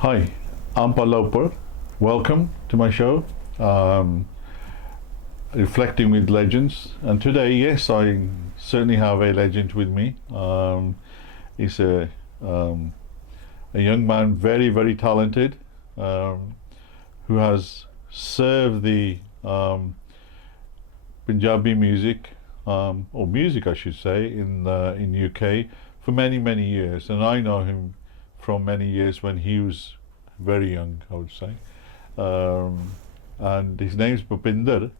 Hi, I'm Uppal. Welcome to my show, Reflecting with Legends. And today, yes, I certainly have a legend with me. He's a young man, very, very talented, who has served the Punjabi music, or music, I should say, in UK for many, many years. And I know him from many years when he was very young, I would say. And his name's Bhupinder,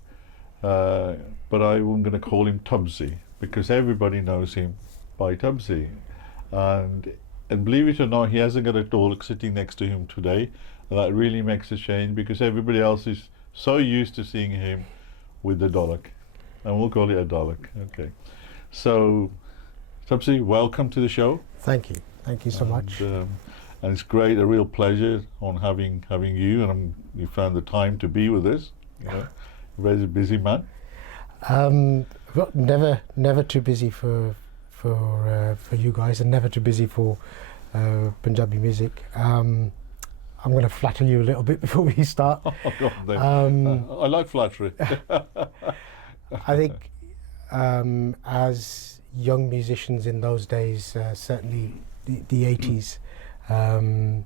but I'm going to call him Tubsy because everybody knows him by Tubsy. And believe it or not, he hasn't got a Dolak sitting next to him today. And that really makes a change because everybody else is so used to seeing him with the Dolak. And we'll call it a Dolak. Okay. So, Tubsy, welcome to the show. Thank you. Thank you so much. And it's great, a real pleasure on having you, and you found the time to be with us. You know, very busy man. Well, never too busy for you guys, and never too busy for Punjabi music. I'm going to flatter you a little bit before we start. Oh, God, I like flattery. I think as young musicians in those days, certainly the 80s, you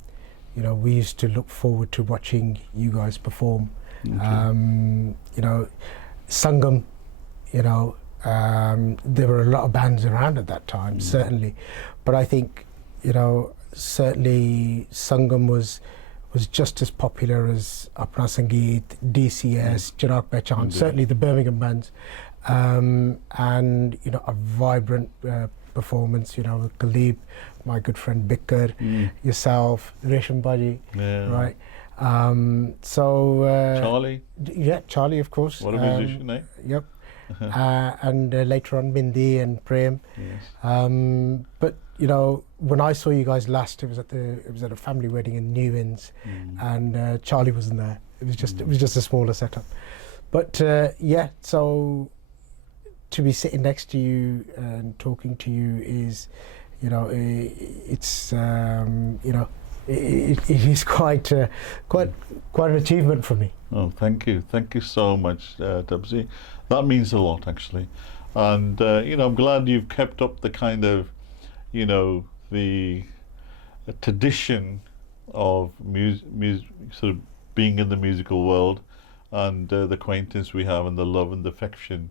know, we used to look forward to watching you guys perform. You know, Sangam, you know, there were a lot of bands around at that time, certainly. But I think, you know, certainly Sangam was just as popular as Apna Sangeet, DCS, Chirag Pehchan, certainly the Birmingham bands. And, you know, a vibrant performance, you know, with Khalib, my good friend Bikkar, yourself, Resham Baji, right? Charlie? Yeah, Charlie, of course. What a musician, eh? Yep. And later on Bindi and Prem. Yes. But, you know, when I saw you guys last, it was at a family wedding in Newlands, and Charlie wasn't there. It was just a smaller setup. But yeah, so to be sitting next to you and talking to you is, you know, it's you know, it is quite an achievement for me. Oh, thank you so much, Tubsy. That means a lot, actually. And you know, I'm glad you've kept up the kind of, you know, the tradition of sort of being in the musical world, and the acquaintance we have, and the love and the affection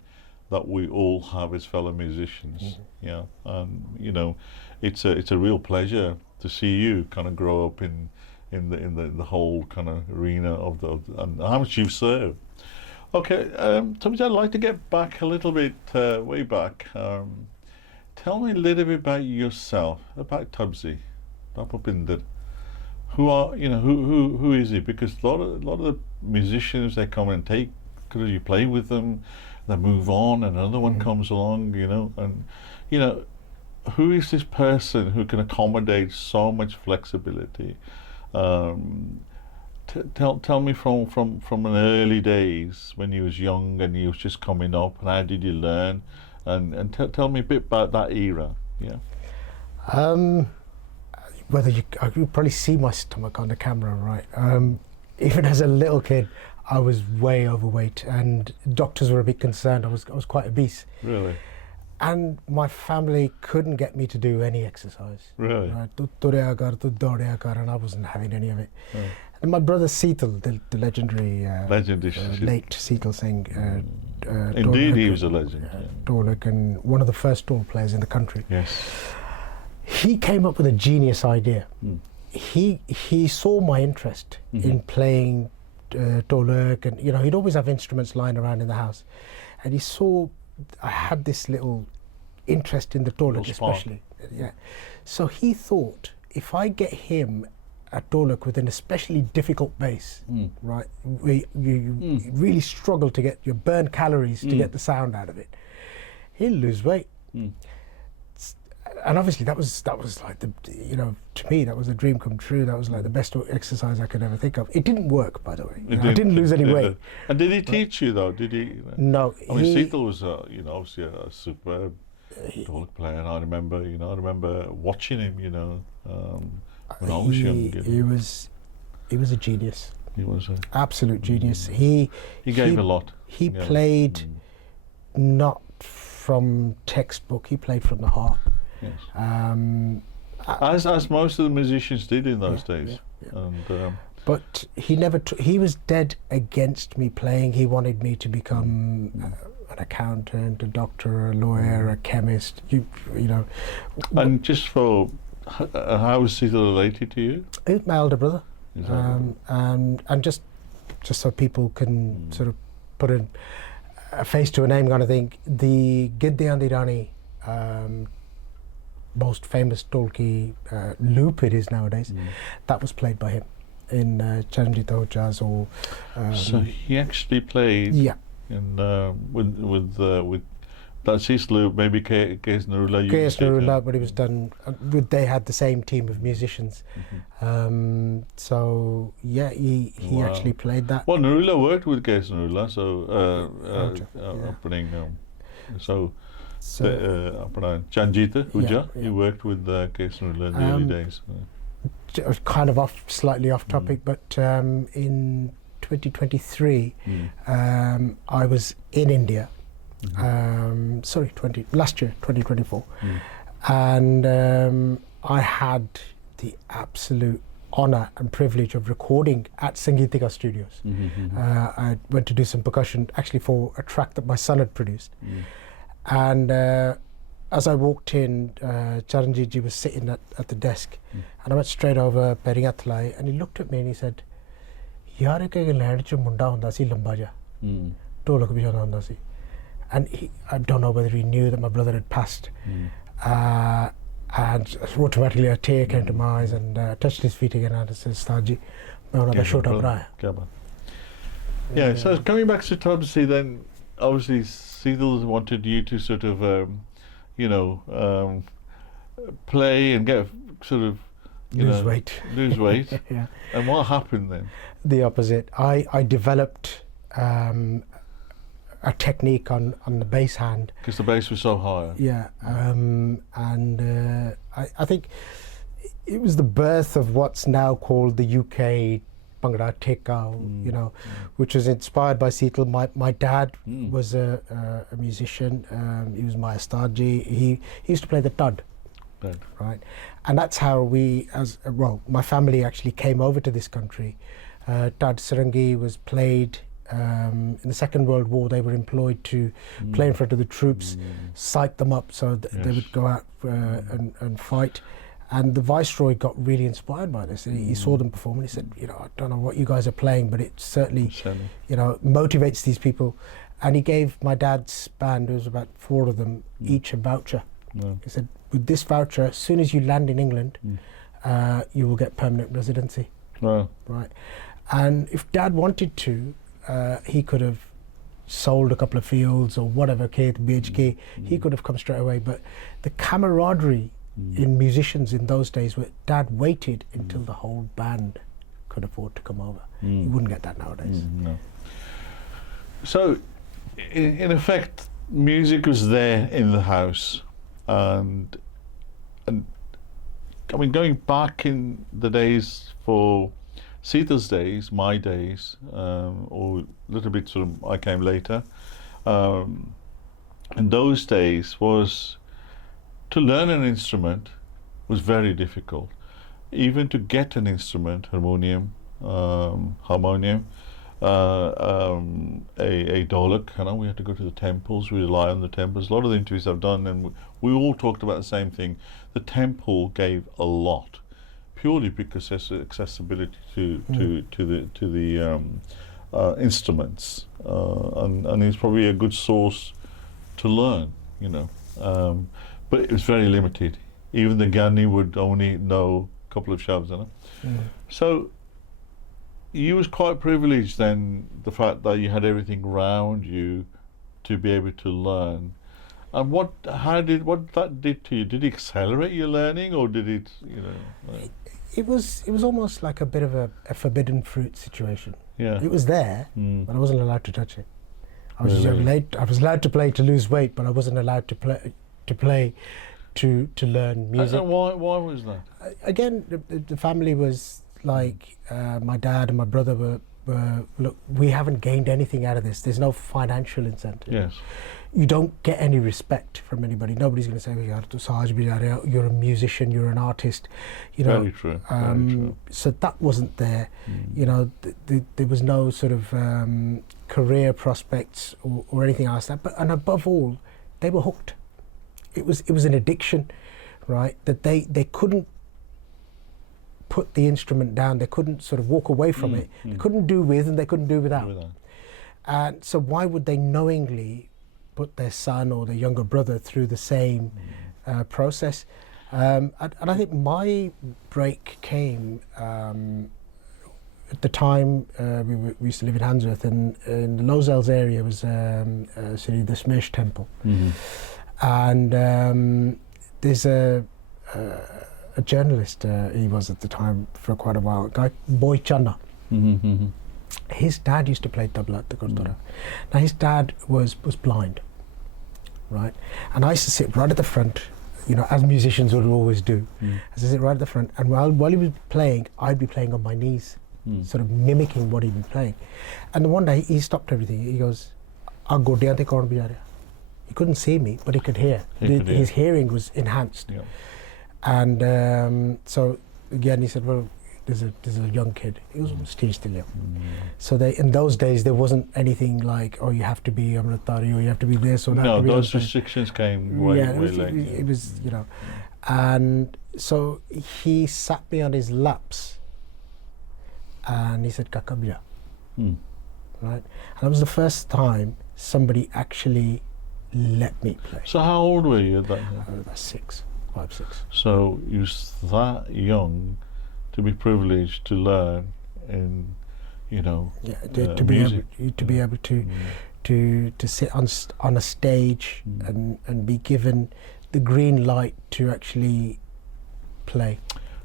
that we all have as fellow musicians. Yeah, and you know, it's a real pleasure to see you kind of grow up in the whole kind of arena of and how much you've served. Okay, Tubsy, I'd like to get back a little bit, way back. Tell me a little bit about yourself, about Tubsy, about Bhupinder. Who is he? Because a lot of the musicians, they come and take, because you play with them, they move on, and another one comes along, you know, and you know, who is this person who can accommodate so much flexibility? Tell me from an early days when you was young and you was just coming up, and how did you learn, and tell me a bit about that era. Yeah. I could probably see my stomach on the camera, right? Even as a little kid, I was way overweight, and doctors were a bit concerned. I was quite obese. Really? And my family couldn't get me to do any exercise. Really? Tu turya kar, tu daudya kar, and I wasn't having any of it. And my brother Sital, the legendary late Sital Singh, indeed, Dolak, he was a legend. Dolak, and one of the first Dolak players in the country. Yes. He came up with a genius idea. He saw my interest in playing Dolak, and you know, he'd always have instruments lying around in the house, and he saw I had this little interest in the Dolak, especially. Yeah. So he thought, if I get him a Dolak with an especially difficult bass, right, where you really struggle to get, you burn calories to get the sound out of it, he'll lose weight. And obviously that was like the, you know, to me that was a dream come true. That was like the best exercise I could ever think of. It didn't work, by the way. I didn't lose any weight. And did he teach you though? Did he? No. I mean, Sital was, you know, obviously a superb Dolak player, and I remember watching him, you know, when I was young. You know. He was a genius. He was a Absolute genius. He gave a lot. He Yeah. played not from textbook. He played from the heart. Yes. As most of the musicians did in those days. Yeah. And But he never. He was dead against me playing. He wanted me to become an accountant, a doctor, a lawyer, a chemist. You know. And just for how is Sital related to you? He's my elder brother. Is that And just so people can sort of put a face to a name kind of thing, the Gidde Andi Rani, most famous Dolki loop it is nowadays, that was played by him in Charanjit Ojha's or... so he actually played in, with that Sital, maybe K.S. Narula. K.S. Narula, but it was done, they had the same team of musicians. So yeah, he actually played that. Well, Narula worked with K.S. Narula, so opening Chanjita Huja, he worked with K.S. Narula in the early days. Kind of slightly off topic, but in 2023, I was in India. Last year, 2024, and I had the absolute honour and privilege of recording at Sangeetika Studios. I went to do some percussion, actually for a track that my son had produced. And as I walked in, Charanjit ji was sitting at the desk, and I went straight over Peringathlai, and he looked at me and he said, "Yaar ek England ch munda hunda si lamba ja, Dolak bajana hunda si." And I don't know whether he knew that my brother had passed. And automatically a tear came to my eyes, and touched his feet again and said, "Ustaad ji, main unna da chota bhra hai." Yeah, so coming back to Tubsy, then obviously Sital wanted you to sort of, play and get sort of, lose weight. Lose weight. Yeah. And what happened then? The opposite. I developed a technique on the bass hand. Because the bass was so high. Yeah, and I think it was the birth of what's now called the UK bhangra Kewal, which was inspired by Sital. My dad was a musician. He was my Ustaad ji. He used to play the tud. Right, and that's how my family actually came over to this country. Tud Sarangi was played. In the Second World War, they were employed to play in front of the troops, psych them up so that they would go out and fight. And the Viceroy got really inspired by this. He saw them perform and he said, "I don't know what you guys are playing, but it certainly, motivates these people." And he gave my dad's band, there was about 4 of them, each a voucher. He said, "With this voucher, as soon as you land in England, you will get permanent residency." Right. And if Dad wanted to, he could have sold a couple of fields or whatever, BHK, he could have come straight away. But the camaraderie in musicians in those days, where Dad waited until the whole band could afford to come over. You wouldn't get that nowadays. No. So, in effect, music was there in the house, and I mean, going back in the days for Sital's days, my days, or a little bit sort of, I came later, in those days was to learn an instrument was very difficult. Even to get an instrument, harmonium, a Dolak, we had to go to the temples, we rely on the temples. A lot of the interviews I've done, and we all talked about the same thing. The temple gave a lot, purely because there's accessibility to the instruments, and it's probably a good source to learn, but it was very limited. Even the Gani would only know a couple of shabds, So you was quite privileged then, the fact that you had everything around you to be able to learn. And what that did to you? Did it accelerate your learning, or did it, It was almost like a bit of a forbidden fruit situation. Yeah. It was there, but I wasn't allowed to touch it. I was allowed to play to lose weight, but I wasn't allowed to play to learn music. And why was that? Again, the family was like my dad and my brother were, look, we haven't gained anything out of this. There's no financial incentive. Yes. You don't get any respect from anybody. Nobody's going to say, you're a musician, you're an artist. You know, Very true. Very true. So that wasn't there. You know, there was no sort of career prospects or anything else. And above all, they were hooked. It was an addiction, right? That they couldn't put the instrument down. They couldn't sort of walk away from it. They couldn't do with and they couldn't do without. And so why would they knowingly put their son or their younger brother through the same process? And I think my break came at the time. We used to live in Handsworth, and in the Lozelles area was the Smash Temple. And there's a journalist, he was at the time for quite a while, a guy, Boy Channa. His dad used to play tabla at the Gurdwara. Now his dad was blind, right? And I used to sit right at the front, you know, as musicians would always do. I used to sit right at the front, and while he was playing, I'd be playing on my knees, sort of mimicking what he'd been playing. And one day he stopped everything. He goes, "Aa godiyan te kaun baja raha?" He couldn't see me, but he could hear. His hearing was enhanced. Yeah. And so again, he said, "Well, there's a young kid." He was stage still. So in those days there wasn't anything like, oh, you have to be Amritari or you have to be this or that. No, those restrictions came way late. It was, you know, and so he sat me on his laps, and he said, "Kakabya," right? And that was the first time somebody actually let me play. So how old were you at that time? I was about 5, 6. So you was that young to be privileged to learn in, you know, to be able to sit on a stage and be given the green light to actually play.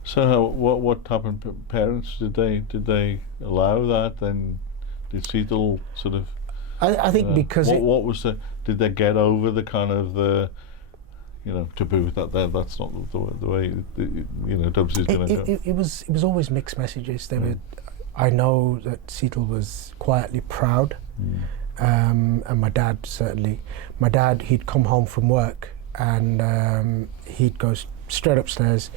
So what happened? Parents, did they allow that? Then did Sital sort of? I think because what was the? Did they get over the kind of the, you know, taboo that's not the way you know Tubsy's going to go? It was always mixed messages. They were. I know that Sital was quietly proud, and my dad certainly. My dad, he'd come home from work and he'd go straight upstairs.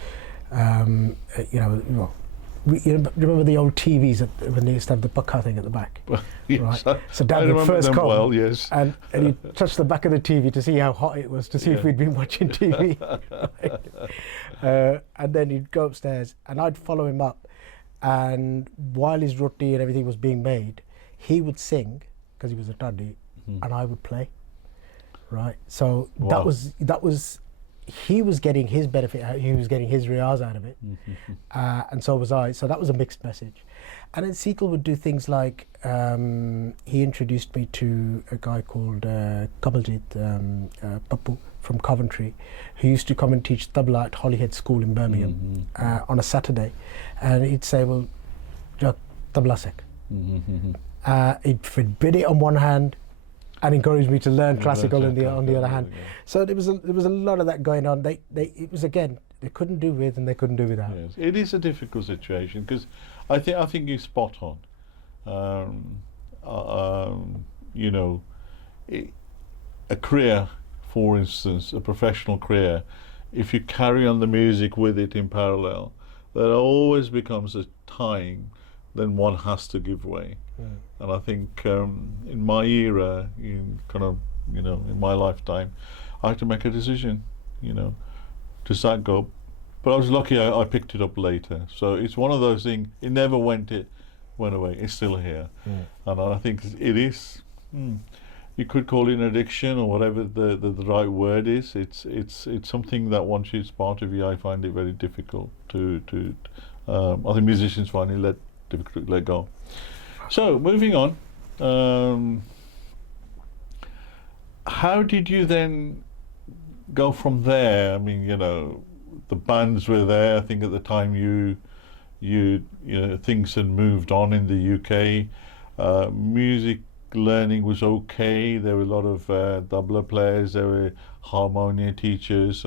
You remember the old TVs when they used to have the pakha thing at the back? Yes, right? So Dad would first come, well, yes. and he'd touch the back of the TV to see how hot it was, to see if we'd been watching TV. And then he'd go upstairs, and I'd follow him up. And while his roti and everything was being made, he would sing, because he was a taddi, and I would play. Right? So that was he was getting his benefit out, he was getting his riyaz out of it, and so was I. So that was a mixed message. And then Sital would do things like, he introduced me to a guy called Kamaljit Pappu from Coventry, who used to come and teach tabla at Holyhead School in Birmingham on a Saturday. And he'd say, "Well, tabla sek." He'd forbid it on one hand and encouraged me to learn classical on the other hand. So there was a lot of that going on. It was, again, they couldn't do with and they couldn't do without. Yes, it is a difficult situation, because I think you're spot on. You know, a career, for instance, a professional career, if you carry on the music with it in parallel, there always becomes a time then one has to give way. And I think in my era, in my lifetime, I had to make a decision, you know, does that go? But I was lucky I picked it up later. So it's one of those things, it never went away, it's still here. And I think it is, you could call it an addiction or whatever the right word is. It's something that once it's part of you, I find it very difficult to I think musicians find it difficult to let go. So moving on, how did you then go from there? I mean, you know, the bands were there. I think at the time you know, things had moved on in the UK. Music learning was okay. There were a lot of tabla players. There were harmonia teachers.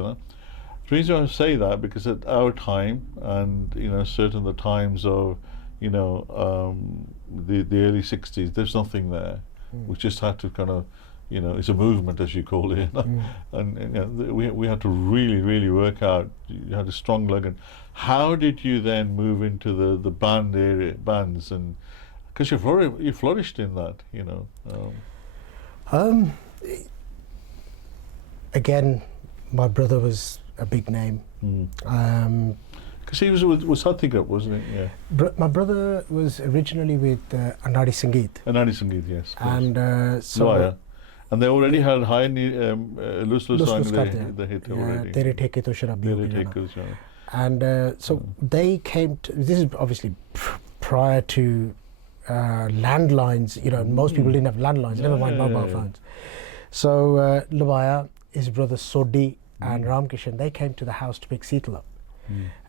The reason I say that because at our time, and certain the times of, the early '60s, there's nothing there. We just had to kind of, it's a movement as you call it, and we had to really work out. You had a strong leg. And how did you then move into the bands, and because you flourished in that, Again, my brother was a big name. Because he was with Sathigrap, wasn't he? Yeah. My brother was originally with Honorary Sangeet. Honorary Sangeet, yes. And so. Loaya. And they already had high Lus song, the hit already. Tere Theke To Sharabi Ho Jana. And so they came to, this is obviously prior to landlines, most people didn't have landlines, never mind mobile phones. So Lubaya, his brother Sodhi and Ramkishan, they came to the house to pick Sital up.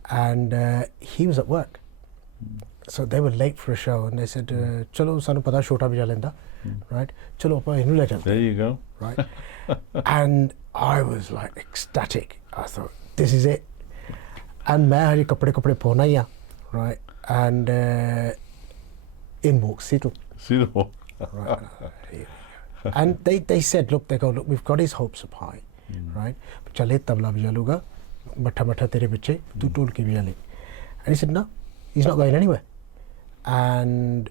And he was at work. So they were late for a show and they said, Chalo, sanu pata shota bhi jalenda, right? Chalo, appa inu le chalte. There you go. Right? And I was like ecstatic. I thought, this is it. And main hari kapde pona hi, right? And in walks Sital. Sital. Right. And they said, look, we've got his hopes up high, right? Chale tabla bhi jaluga, matha tere bache, tu tolki bhi jale. And he said, no, he's not going anywhere. And,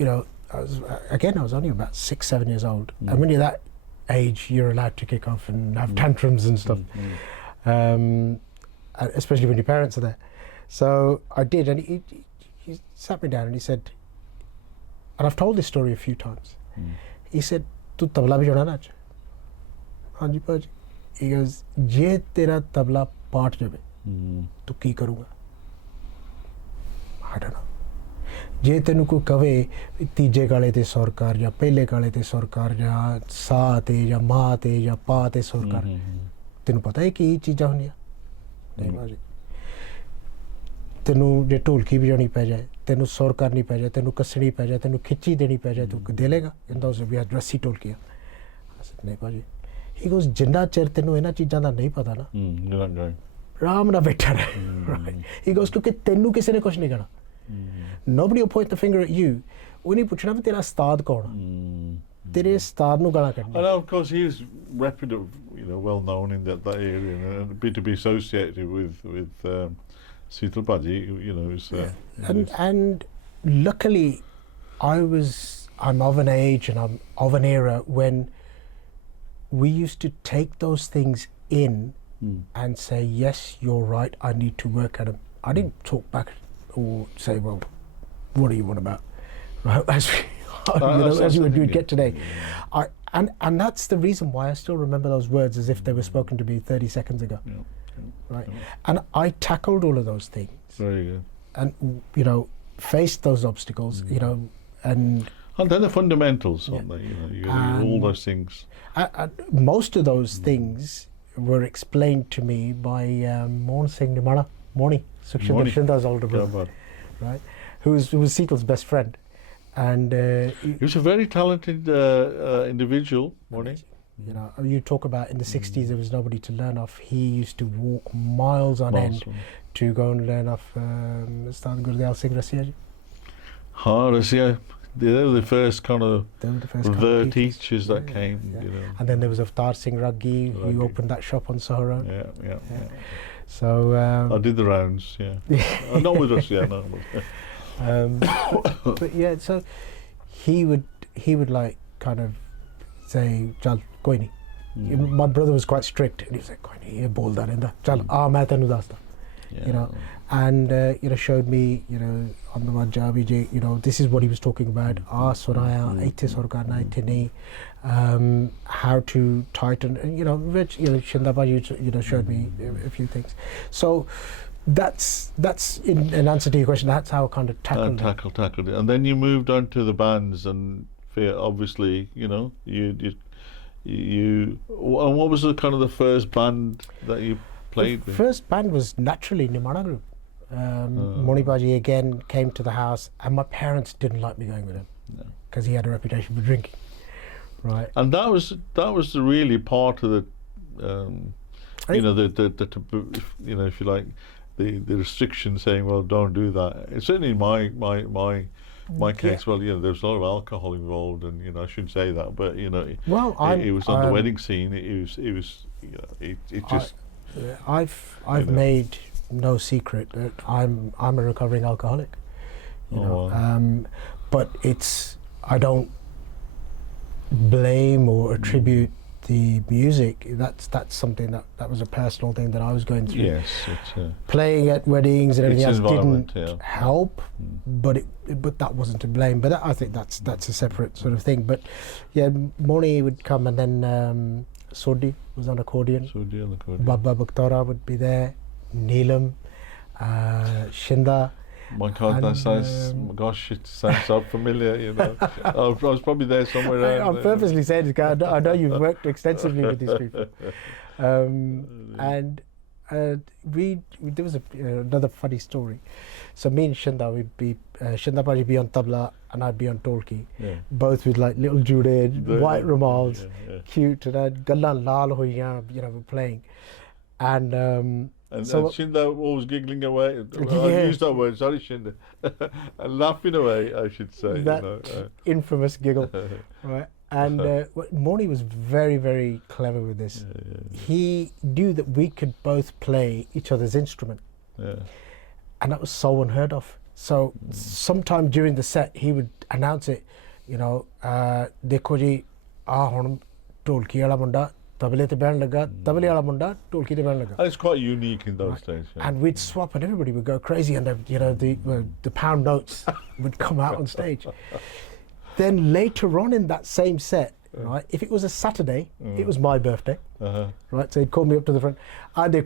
I was only about 6-7 years old. And when you're that age, you're allowed to kick off and have tantrums and stuff, especially when your parents are there. So I did, and he sat me down and he said, and I've told this story a few times. He said, "Tu tabla bhi jana aaj?" Hanji paji. He goes, "Je tera tabla paat jabe, tu ki karunga?" I don't know. Je tenu ko kave tije gale te sarkar ya pehle gale te sarkar ya sa te ya ma te ya pa te sarkar. Tenu pata hai ki cheezaं hundiyan? Nahi paji. Tenu je ढोलकी भी जानी पै जाए, तेनू सुर करनी पै जाए, तेनू कसनी पै जाए, तेनू खिच्ची देनी पै जाए, तू दे लेगा? In those we had रस्सी ढोलकियां. I said, नहीं पाजी. He goes, जिन्ना चेर तेनू इन्हां चीज़ां दा नहीं पता ना, you're not going. राम ना बैठा रहे. Right? He goes, क्योंकि तेनू किसी ने कुछ नहीं करना. Nobody will point the finger at you. उन्हीं पूछना भी तेरा उस्ताद कौन है? तेरे उस्ताद नू गाना करनी. And of course he is reputable, well known in that area, and to be associated with Sital Paji, and luckily I'm of an age and I'm of an era when we used to take those things in and say, yes, you're right, I need to work at them. I didn't talk back or say, well, what do you want about? Right? As you would get today. And that's the reason why I still remember those words as if they were spoken to me 30 seconds ago. Right? And I tackled all of those things. Very good. And, faced those obstacles, and they're the fundamentals, aren't they? You all those things. Most of those things were explained to me by Mohan Singh Nimana, Moni, Sukhshinder Shinda's older brother, right? Who was Sital's best friend. And he was a very talented individual, Moni. You talk about in the 60s there was nobody to learn off. He used to walk miles on end to go and learn off Ustaad Gurdiyal Singh Rasia. Rasia. They were the first kind of teachers that came. And then there was Avtar Singh Raggi, who opened that shop on Soho. Yeah. So I did the rounds, not with us, no. But yeah, so he would like kind of say, "Chal, koi nahi." My brother was quite strict, and he was like, "Koi nahi, ye bol da rehda. Chal, main tenu dasda." And showed me, on the Manjabi, this is what he was talking about. Suraya, aithe sur karna, aithe nahi. How to tighten, which Shindabaji, showed me a few things. So that's in answer to your question. That's how I kind of tackled it. And then you moved on to the bands, and obviously, you and what was the kind of the first band that you played with? First band was naturally Nimana Group. Moni Baji again came to the house, and my parents didn't like me going with him because he had a reputation for drinking, right? And that was really part of the you know, you know, if you like, the restriction saying, well, don't do that. It's certainly in my case. Well, you know, there's a lot of alcohol involved, and you know, I shouldn't say that, but you know, Well, it was on the wedding scene. It was, you know, it just. I've made no secret that I'm a recovering alcoholic. You know, Wow. but I don't blame or attribute the music. That's something that was a personal thing that I was going through. Yes, it's Playing at weddings and everything It's else environment, didn't yeah. help, but that wasn't to blame. But I think that's a separate sort of thing. But yeah, Moni would come, and then Sodi was on accordion. Baba Bhaktora would be there, Neelam, Shinda. My God, that sounds, gosh, it sounds so familiar, you know. I was probably there somewhere around I'm purposely saying this, because I know you've worked extensively with these people. And there was another funny story. So me and Shinda, we'd be, Shinda would be on tabla and I'd be on tolki, both with like little Jude, white rumals, cute, and I'd gallan lal hoiyan, you know, we're playing. And so Shinda always giggling away. I use that word, sorry, Shinda. And laughing away, I should say. That you know, infamous giggle, right? And Moni was very, very clever with this. He knew that we could both play each other's instrument. And that was so unheard of. So sometime during the set, he would announce it, you know, dekho ji, hun tolki wala munda tabale te bahan laga, tabale wala munda tolki te bahan laga. it's quite unique in those days. And we'd swap, and everybody would go crazy, and you know, the pound notes would come out on stage. Then later on in that same set, right, if it was a Saturday, it was my birthday, right, so he'd call me up to the front, and the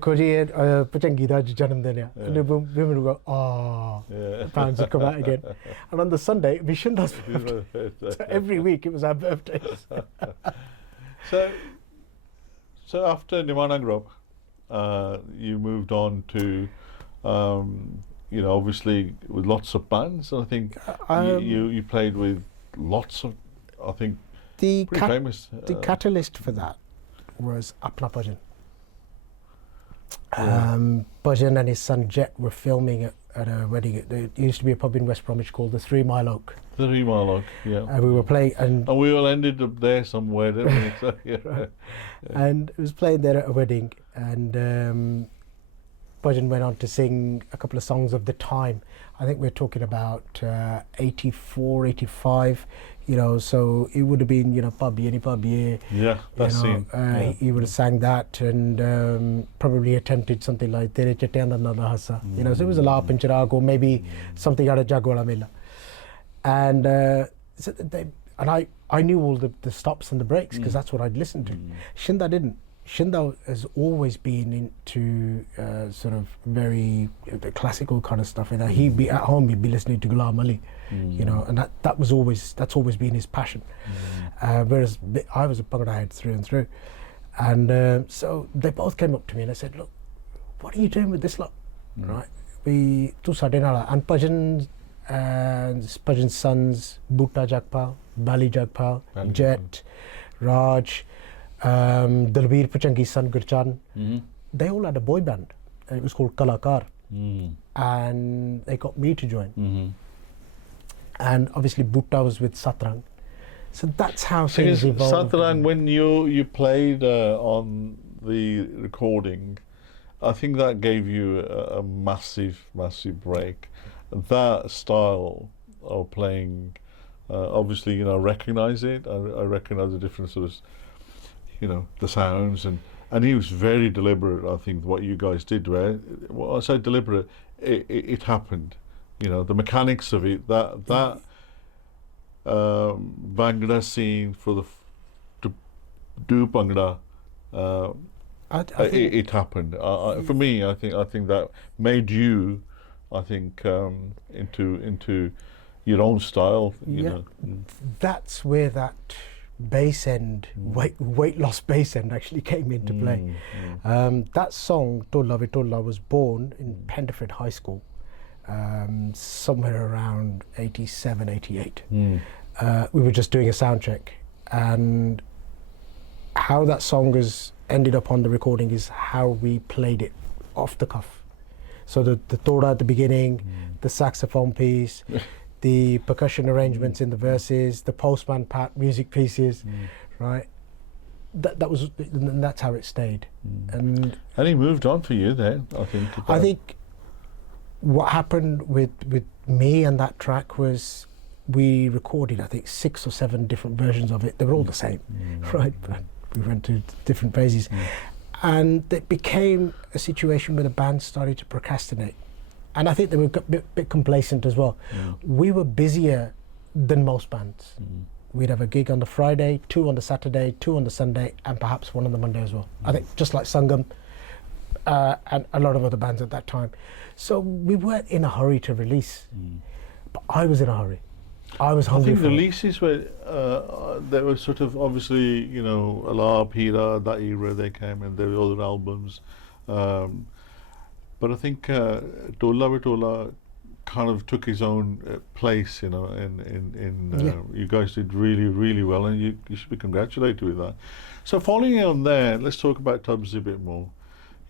women would go, oh, the pounds would come out again. And on the Sunday, it'd be Shinda's birthday. So every week it was our birthdays. So after Nimana grew up, you moved on to, you know, obviously with lots of bands. I think you played with lots of, I think, pretty famous. The catalyst for that was Apna Bhajan. Bhajan and his son Jet were filming at a wedding. There used to be a pub in West Bromwich called the 3 Mile Oak. The 3 Mile Oak, yeah. And we were playing, and we all ended up there somewhere, didn't we? So, right. And it was playing there at a wedding, and Bhajan went on to sing a couple of songs of the time. I think we're talking about 84, 85, you know, so it would have been, you know, Pabye. Yeah, that scene. He would have sang that, and probably attempted something like Tere Chitte Andar Na Hassa, you know, so it was a La Pinchirag, or maybe something out of Jagola Mela. And I knew all the stops and the breaks, because that's what I'd listened to. Shinda didn't. Shinda has always been into sort of very classical kind of stuff. And he'd be at home, he'd be listening to Ghulam Ali, you know, and that's always been his passion. Whereas I was a bhangra head through and through. And so they both came up to me and I said, look, what are you doing with this lot? Right? And Bhajan's sons, Bhutta Jagpal, Bali Jagpal, Jet, Raj, Dalbir Pachangi's son Gurchan, they all had a boy band, and it was called Kalakar, and they got me to join. And obviously Bhutta was with Satrang, so that's how things evolved. Satrang, when you played on the recording, I think that gave you a massive break. That style of playing, obviously, you know, I recognise it. I recognise the different sort of, you know, the sounds, and he was very deliberate. I think what you guys did, where, well, I say deliberate, it happened. You know, the mechanics of it, that bhangra scene to do bhangra, it happened. For me, I think that made you, I think, into your own style. You know. That's where that bass end, weight loss bass end actually came into play. That song, Tolla Ve Tolla, was born in Penderford High School, somewhere around 87, 88. We were just doing a sound check, and how that song has ended up on the recording is how we played it off the cuff. So the tora at the beginning, the saxophone piece, the percussion arrangements in the verses, the postman pat music pieces, right? And that's how it stayed. And he moved on for you then, I think. I think what happened with me and that track was we recorded, I think, 6 or 7 different versions of it. They were all the same, right? But we went to different phases. And it became a situation where the band started to procrastinate. And I think they were a bit complacent as well. We were busier than most bands. We'd have a gig on the Friday, 2 on the Saturday, 2 on the Sunday, and perhaps 1 on the Monday as well. I think just like Sangam and a lot of other bands at that time. So we weren't in a hurry to release, but I was in a hurry. I was hungry. I think for releases were they were sort of obviously, you know, Allah, Pira, that era they came, and there were other albums, but I think Tola Vitola kind of took his own place, you know, in you guys did really well, and you should be congratulated with that. So following on there, let's talk about Tubsy a bit more.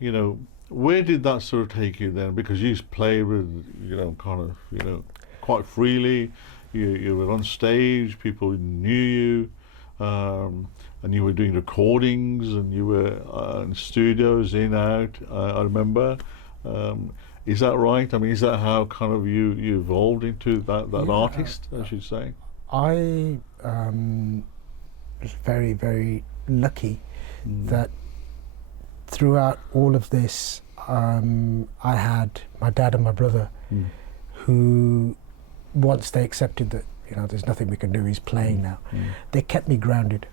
You know, where did that sort of take you then? Because you played with, you know, kind of, you know, quite freely. You were on stage, people knew you, and you were doing recordings, and you were in studios, in, out, I remember. Is that right? I mean, is that how kind of you evolved into that artist, I should say? I was very, very lucky that throughout all of this, I had my dad and my brother who, once they accepted that, you know, there's nothing we can do, he's playing now, they kept me grounded.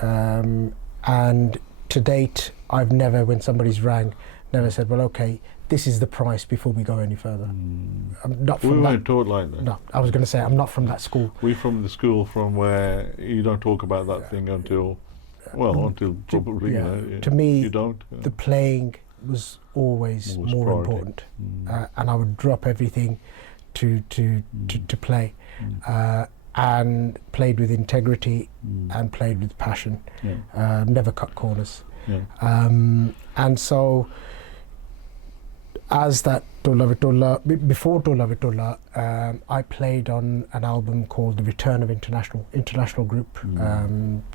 And to date, I've never, when somebody's rang, never said, well, okay, this is the price before we go any further. I'm not from we weren't taught like that. No, I was going to say, I'm not from that school. We're from the school from where you don't talk about that thing until, well, until probably, you know, to me, you don't. The playing was always more priority. important. And I would drop everything to play, and played with integrity and played with passion. Never cut corners. And so, as that before Tola Vitola, I played on an album called The Return of International Group.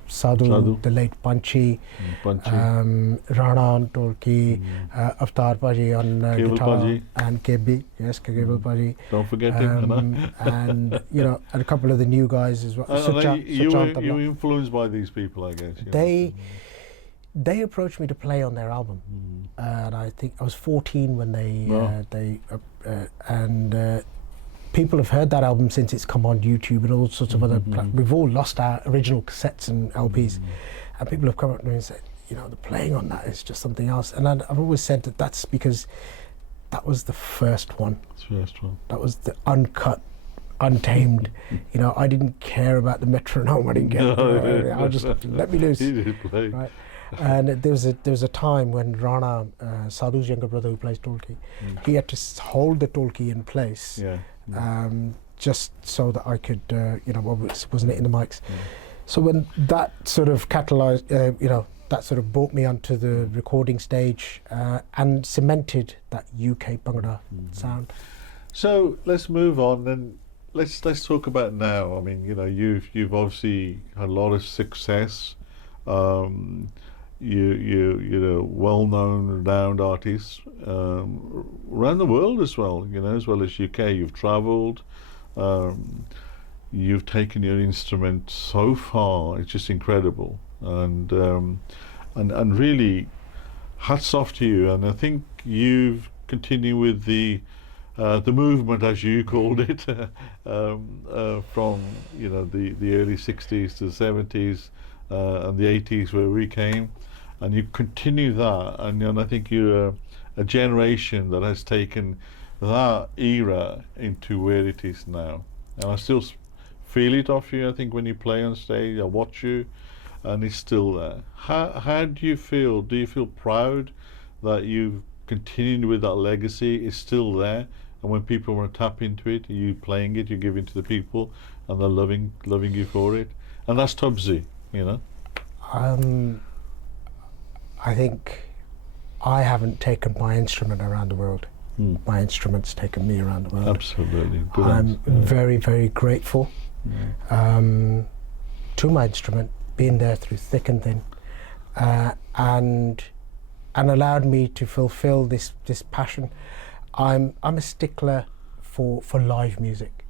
Sadhu, the late Panchi, Rana on Tolki, Avtar Paji on guitar, Paji. And Kebbi, yes, Kewal Paji. Don't forget him. And you know, and a couple of the new guys as well. You were influenced by these people, I guess. They approached me to play on their album, and I think I was 14 when and people have heard that album since it's come on YouTube and all sorts of other. We've all lost our original cassettes and LPs, and people have come up to me and said, you know, the playing on that is just something else. And I've always said that that's because that was the first one. That was the uncut, untamed. You know, I didn't care about the metronome. I didn't care. I just let me loose. Right? And there was a time when Rana, Sadhu's younger brother who plays Tolki, he had to hold the Tolki in place, just so that I could, you know, wasn't it in the mics. So when that sort of catalyzed, you know, that sort of brought me onto the recording stage and cemented that UK bhangra sound. So let's move on and let's talk about now. I mean, you know, you've obviously had a lot of success. You're a well-known, renowned artist around the world as well. You know, as well as UK. You've travelled. You've taken your instrument so far. It's just incredible, and really, hats off to you. And I think you've continued with the movement, as you called it, from, you know, the early '60s to the '70s and the '80s where we came. And you continue that, and I think you're a generation that has taken that era into where it is now. And I still feel it off you, I think, when you play on stage. I watch you, and it's still there. How do you feel? Do you feel proud that you've continued with that legacy? It's still there, and when people want to tap into it, you playing it, you give it to the people, and they're loving you for it. And that's Tubsy, you know. I think I haven't taken my instrument around the world. My instrument's taken me around the world. Absolutely. Good I'm answer. very, very grateful to my instrument, being there through thick and thin, and allowed me to fulfill this passion. I'm a stickler for live music.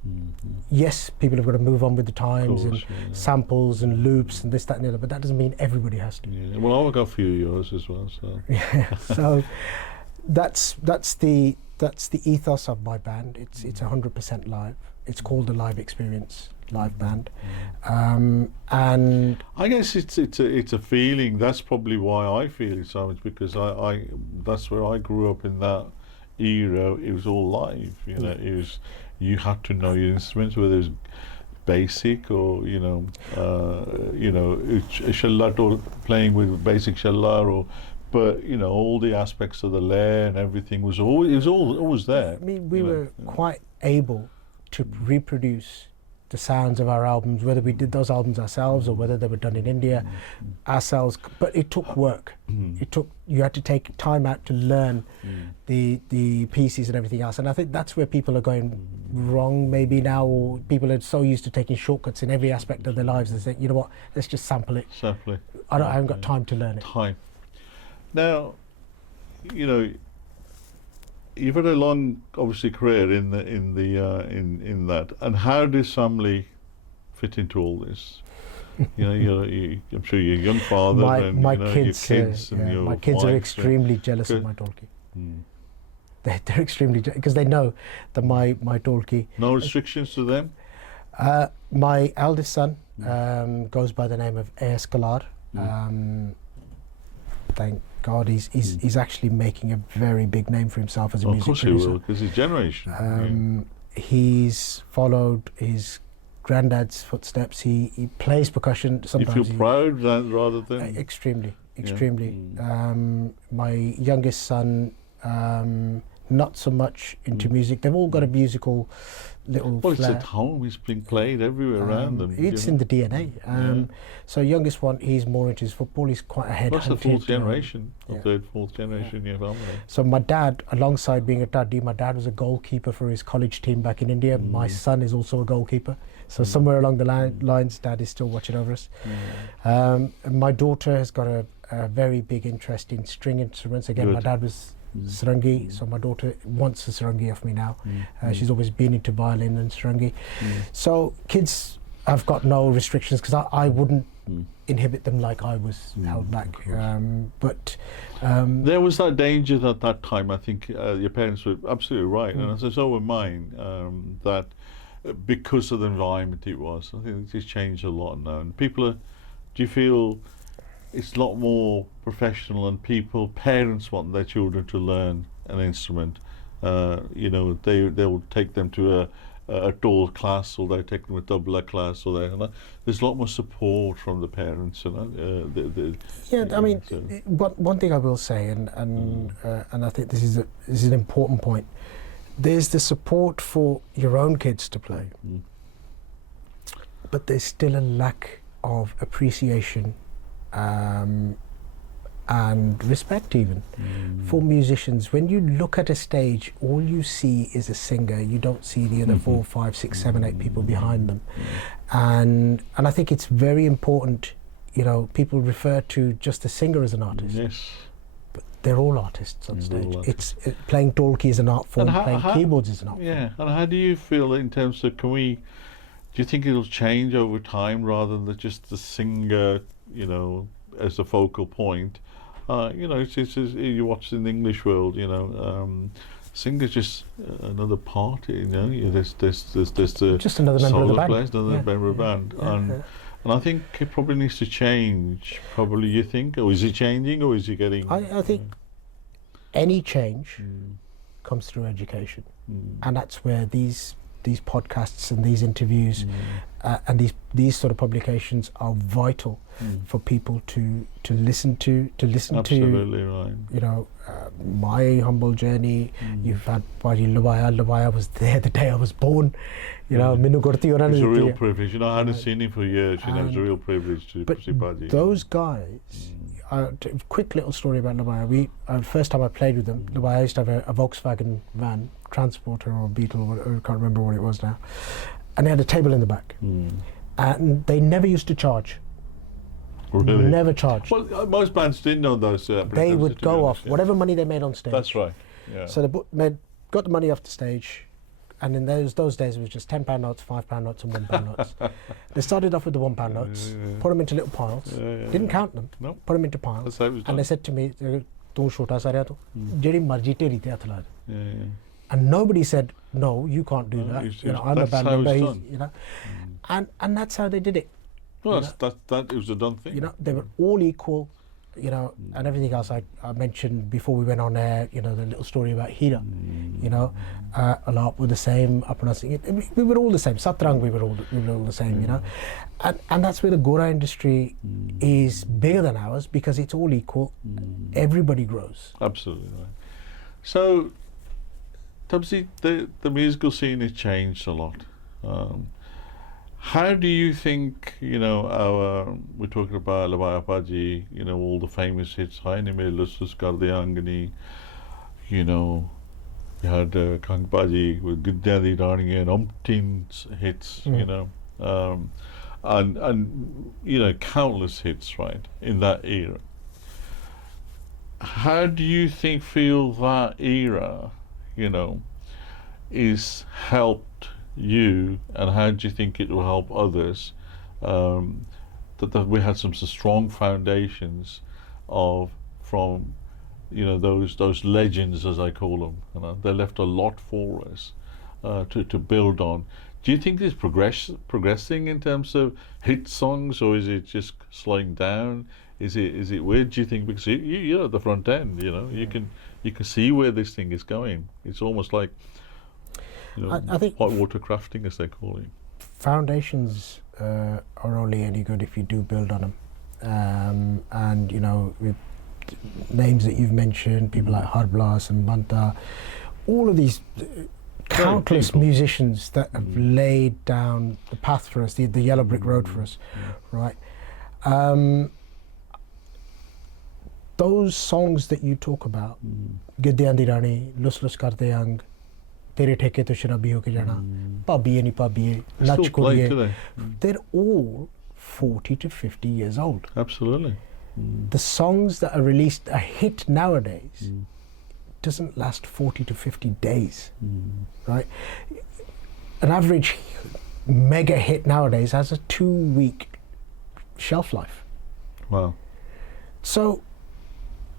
Yes, people have got to move on with the times, and samples and loops and this, that and the other, but that doesn't mean everybody has to. Yeah. Well, I've got a few of yours as well. So Yeah, so that's the ethos of my band. It's 100% live. It's called a live experience, live band, and I guess it's a feeling. That's probably why I feel it so much, because I that's where I grew up in that era. It was all live. You know, it was, you had to know your instruments, whether it was basic or shallat, or playing with basic shallar, or but all the aspects of the layer and everything was always there. I mean, we were quite able to reproduce the sounds of our albums, whether we did those albums ourselves or whether they were done in India ourselves. But it took work. You had to take time out to learn the pieces and everything else. And I think that's where people are going wrong maybe now, or people are so used to taking shortcuts in every aspect of their lives. They say, you know what, let's just sample it. Exactly. I haven't got time to learn it. Time. Now, you've had a long, obviously, career in that. And how does family fit into all this? I'm sure you're a young father, my kids, kids, your kids, and your my kids are wife, extremely jealous of my dolki. They're extremely jealous because they know that my dolki. No restrictions to them? My eldest son goes by the name of A.S. Galar. Thank God he's actually making a very big name for himself as a music producer. Of course he will, because his generation. He's followed his granddad's footsteps. He plays percussion. Sometimes you feel proud rather than extremely. My youngest son, not so much into music. They've all got a musical little flair. It's at home. It's being played everywhere around them. It's in the DNA. So youngest one, he's more into his football. He's quite a headhunted. That's the fourth generation, third, fourth generation in your family. So my dad, alongside being a daddy, my dad was a goalkeeper for his college team back in India. My son is also a goalkeeper. So somewhere along the lines, dad is still watching over us. My daughter has got a very big interest in string instruments. Again, my dad was sarangi, so my daughter wants a sarangi off me now. She's always been into violin and sarangi. So kids have got no restrictions, because I wouldn't inhibit them like I was held back. But there was that danger at that time. I think your parents were absolutely right, and so were mine, that because of the environment it was. I think it's changed a lot now. And people are, do you feel it's a lot more professional, and parents want their children to learn an instrument? They'll take them to a dual class, or they take them to a double class, or there's a lot more support from the parents. One thing I will say, and I think this is an important point. There's the support for your own kids to play, but there's still a lack of appreciation and respect even for musicians. When you look at a stage, all you see is a singer. You don't see the other 4, 5, 6, 7, 8 people behind them. And I think it's very important, people refer to just the singer as an artist. Yes. But they're all artists on stage. Playing dolki is an art form, playing keyboards is an art form. Yeah, and how do you feel in terms of, do you think it'll change over time, rather than just the singer, as the focal point? It's you watch in the English world, singer's just another part. There's the just another member of the band. Players, another member of the band, and I think it probably needs to change. Probably, you think, or is it changing, or is it getting? I think any change comes through education, and that's where these podcasts and these interviews and these sort of publications are vital for people to listen to Absolutely right. you know, my humble journey. You've had Paji Lubaya was there the day I was born, you know. Minu Gurti Ora It's a ne real diti. privilege. You know, I hadn't seen him for years. You know, it's a And- real privilege to But see Paji. those guys, quick little story about Lubaya. First time I played with them, Lubaya used to have a Volkswagen van, Transporter or Beetle, or I can't remember what it was now, and they had a table in the back, and they never used to charge. Really? Never charged. Well, most bands didn't know those. They would go off whatever money they made on stage. That's right. Yeah. So they got the money off the stage, and in those days it was just £10 notes, £5 notes, and £1 notes. They started off with the £1 notes, put them into little piles, didn't count them, No. put them into piles, That's how it was done. and they said to me, "Tu chota sa raha tu, jehdi marji teri te hath la de." Yeah. And nobody said, "No, you can't do No, that. it's- You know, it's- I'm a that's band how it's member." done. You know, and that's how they did it. Well, You that it was a done thing. You know, they were all equal, you know, and everything else I mentioned before we went on air, you know, the little story about Hira, you know, a lot were the same, we were all the same, Satrang we were all the same, you know, and that's where the Gora industry is bigger than ours, because it's all equal, everybody grows. Absolutely right. So, Tubsy, the musical scene has changed a lot. How do you think, you know, we're talking about Labaya Paji, you know, all the famous hits, Haine Me Lustus Karde Angani, you know, you had Kang Paji with Giddadi Rani and umpteen hits, you know, and, you know, countless hits, right, in that era. How do you feel that era, you know, is helped you, and how do you think it will help others? That we had some strong foundations from, you know, those legends, as I call them. You know, they left a lot for us to build on. Do you think it's progressing in terms of hit songs, or is it just slowing down? Is it weird? Do you think, because you're at the front end, you know, you can see where this thing is going. It's almost like, you know, I think whitewater crafting, as they call it. Foundations are only any good if you do build on them, and you know, with names that you've mentioned, people like Harblas and Banta, all of these countless people. musicians that have laid down the path for us, the yellow brick road for us, right? Those songs that you talk about, Giddyan Di Rani, Lus Lus Karte Ang, Tere Theke To Sharabi Ho Ke Jana, Pabiye Ni Pabiye, Nach Still played Kuriye, today. they're all 40 to 50 years old. Absolutely. The songs that are released, a hit nowadays, doesn't last 40 to 50 days, right? An average mega hit nowadays has a 2-week shelf life. Wow. So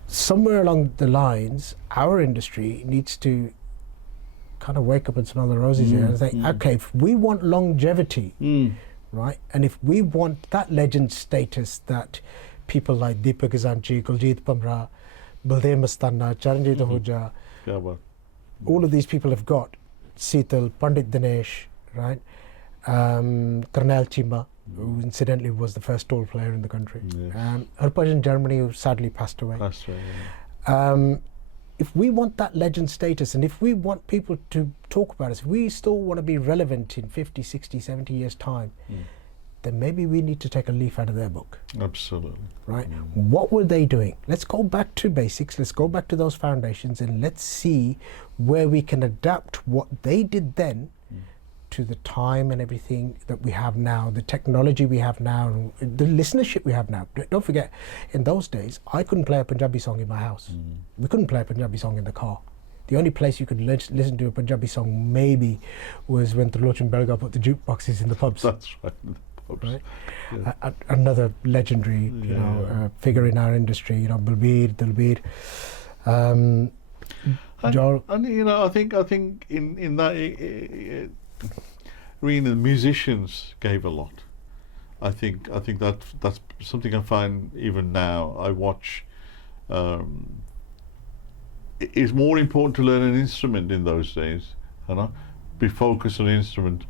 somewhere along the lines, our industry needs to kind of wake up and smell the roses here and say, okay, if we want longevity, right, and if we want that legend status that people like Deepak Azanchi, Kuljit Pamra, Baldev Mastana, Charanjit Ahuja, Yeah, well. all of these people have got, Sital, Pandit Dinesh, right, Karnal Chima, who incidentally was the first toll player in the country, Yes. Harpaj in Germany, who sadly passed away. That's right. Yeah. If we want that legend status, and if we want people to talk about us, if we still want to be relevant in 50, 60, 70 years' time, then maybe we need to take a leaf out of their book. Absolutely. Right? What were they doing? Let's go back to basics, let's go back to those foundations, and let's see where we can adapt what they did then to the time and everything that we have now, the technology we have now, and the listenership we have now. Don't forget, in those days, I couldn't play a Punjabi song in my house. We couldn't play a Punjabi song in the car. The only place you could listen to a Punjabi song maybe was when Trulochan Belga put the jukeboxes in the pubs. That's right. Right? Yeah. Another legendary, you know, figure in our industry, you know, Balbir, Dalbir. And Joel. you know, I think in that arena, the musicians gave a lot. I think that's something I find even now. I watch. It's more important to learn an instrument in those days, you know, be focused on an instrument,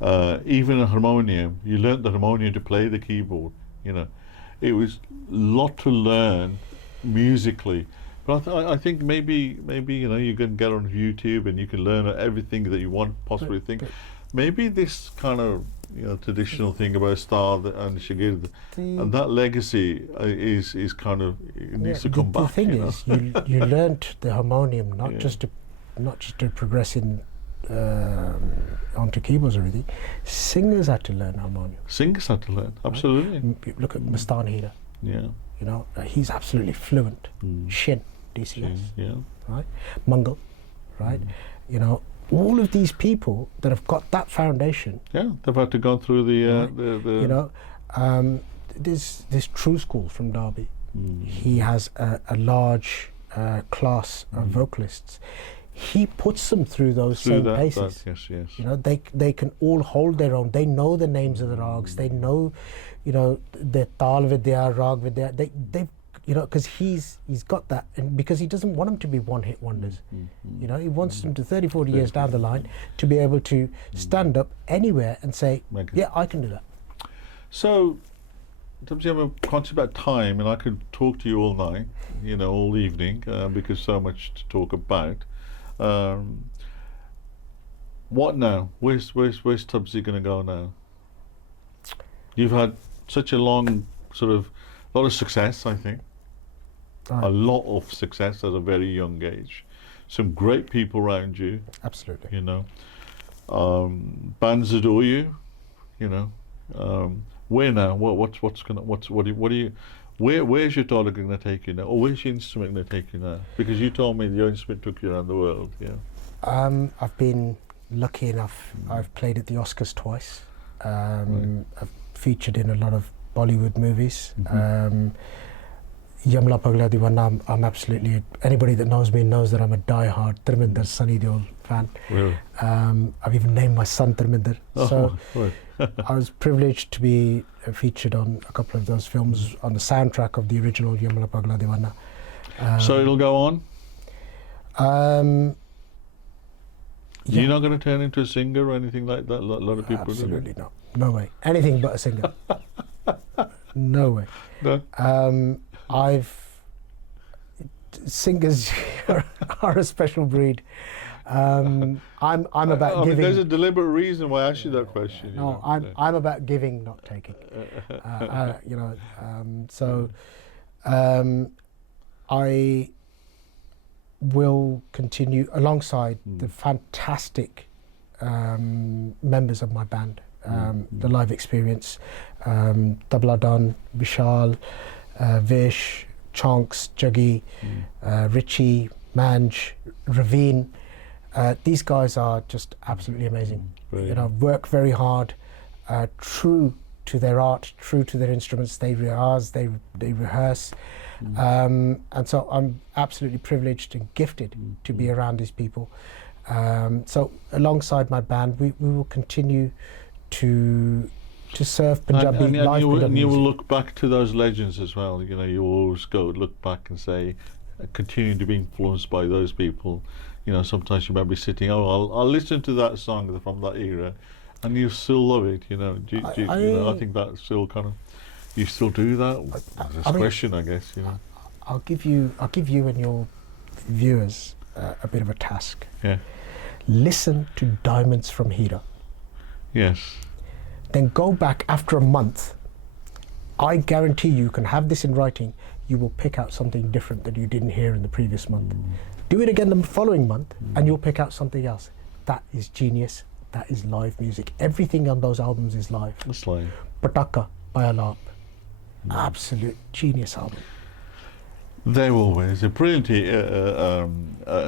even a harmonium. You learnt the harmonium to play the keyboard. You know, it was a lot to learn musically. But I think maybe you know, you can get on YouTube and you can learn everything that you want possibly think. Maybe this kind of, you know, traditional thing about Ustaad and Shagird and that legacy is kind of, it needs to come back. The thing is, you learnt the harmonium not just to progress in onto keyboards or anything. Singers had to learn harmonium. Singers had to learn, absolutely. Right? Look at Mastan Hira. Yeah. You know, he's absolutely fluent. Shin, DCS. Yeah. Right? Mangal, right? You know, all of these people that have got that foundation. Yeah, they've had to go through the you know, this True School from Derby. He has a large class of vocalists. He puts them through those same paces. Yes. You know, they can all hold their own. They know the names of the rags. They know, you know, the tal vidya, rag vidya. They you know, because he's got that, and because he doesn't want them to be one-hit wonders. You know, he wants them to 30, 40 years down the line to be able to stand up anywhere and say, yeah, I can do that. So, Tubsy, I'm conscious about time, and I could talk to you all night, you know, all evening, because so much to talk about. What now? Where's Tubsy going to go now? You've had such a long lot of success, I think. A lot of success at a very young age. Some great people around you. Absolutely. You know, bands adore you. You know, where now? Where's your Dolak going to take you now, or where's your instrument going to take you now? Because you told me your instrument took you around the world. Yeah. I've been lucky enough. I've played at the Oscars twice. I've featured in a lot of Bollywood movies. Yamla Pagla Diwana, I'm absolutely, anybody that knows me knows that I'm a die-hard Dharminder Sunny Deol fan. Really? I've even named my son Dharminder. So I was privileged to be featured on a couple of those films on the soundtrack of the original Yamla Pagla Diwana. So it'll go on? Yeah. You're not going to turn into a singer or anything like that? A lot of people do. Absolutely not. No way. Anything but a singer. No way. No? Singers are a special breed. I'm about giving. There's a deliberate reason why I asked you that question. No, I'm about giving, not taking. You know, I will continue alongside the fantastic members of my band. The live experience, Tabla Don, Vishal, Vish, Chonks, Juggy, Richie, Manj, Raveen. These guys are just absolutely amazing. You know, work very hard, true to their art, true to their instruments. They rehearse, they rehearse. And so I'm absolutely privileged and gifted to be around these people. So alongside my band, we will continue to serve Punjabi live Punjabi and you will music. look back to those legends as well. You know, you always look back and say, continue to be influenced by those people. You know, sometimes you might be sitting, I'll listen to that song from that era, and you still love it. You know, you know, I think that's still kind of, you still do that. That's a question, I guess. You know, I'll give you and your viewers a bit of a task. Yeah. Listen to Diamonds from Hira. Yes. Then go back after a month. I guarantee you can have this in writing. You will pick out something different that you didn't hear in the previous month. Do it again the following month, and you'll pick out something else. That is genius. That is live music. Everything on those albums is live. It's live. Pataka by Alap. Absolute genius album. They were always a brilliant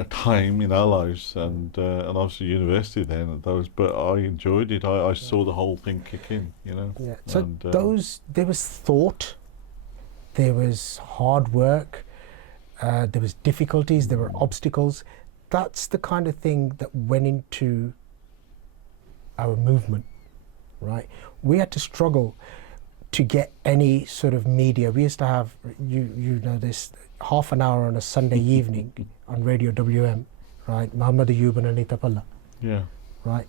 time in our lives, and obviously university then at those. But I enjoyed it. I saw the whole thing kick in. You know. Yeah. So there was thought, there was hard work, there was difficulties, there were obstacles. That's the kind of thing that went into our movement, right? We had to struggle to get any sort of media. We used to have, you know this, half an hour on a Sunday evening on Radio WM, right? Muhammad Ayub and Anita Palla. Yeah. Right?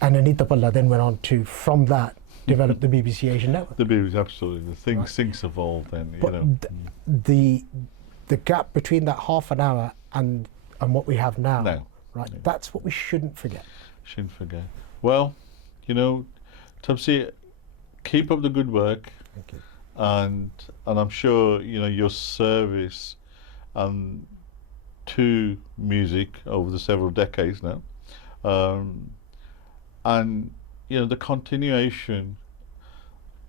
and Anita Palla then went on to, from that, develop the BBC Asian network. The BBC, absolutely. Things evolved then, you But know. the gap between that half an hour and what we have now, Now. right? Yeah. That's what we shouldn't forget. Shouldn't forget. Well, you know, Tubsy, keep up the good work, Thank you. and I'm sure, you know, your service to music over the several decades now, and you know, the continuation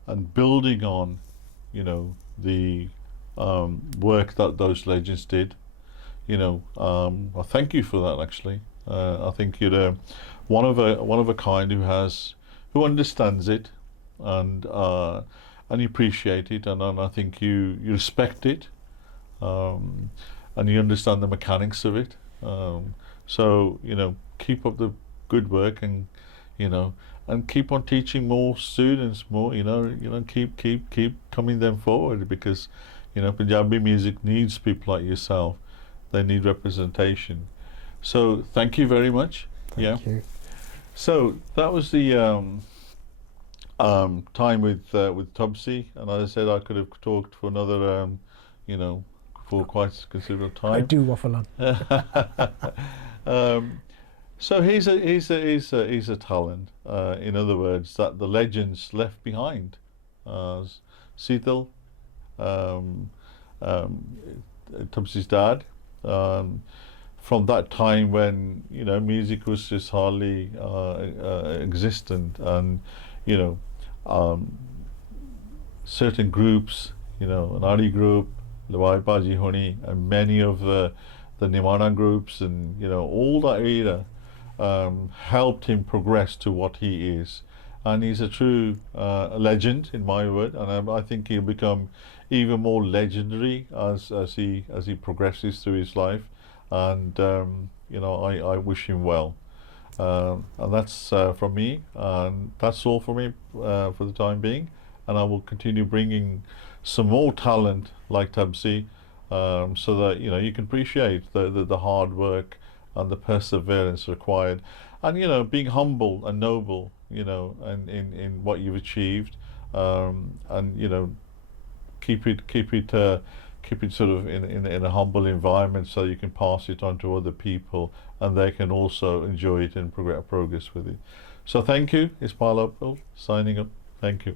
and building on, you know, the work that those legends did. You know, I thank you for that. Actually, I think you're one of a kind who understands it, and you appreciate it, and I think you respect it, and you understand the mechanics of it. So you know, keep up the good work, and you know, and keep on teaching more students, more. You know, keep coming them forward, because you know, Punjabi music needs people like yourself. They need representation. So thank you very much. Thank you. So that was the time with Tubsy, and as I said, I could have talked for another, you know, for quite considerable time. I do waffle on. So he's a talent. In other words, that the legends left behind. Sital, Tubsy's dad. From that time when, you know, music was just hardly existent, and you know, certain groups, you know, an Ari group, Lawai Baji Honi, and many of the Nimana groups, and you know, all that era helped him progress to what he is, and he's a true legend in my word, and I think he'll become even more legendary as he progresses through his life, and you know, I wish him well, and that's from me, and that's all for me for the time being, and I will continue bringing some more talent like Tubsy, so that you know, you can appreciate the hard work and the perseverance required, and you know, being humble and noble, you know, and in what you've achieved, and you know, keep it sort of in a humble environment, so you can pass it on to other people, and they can also enjoy it and progress with it. So thank you. It's Uppal signing up. Thank you.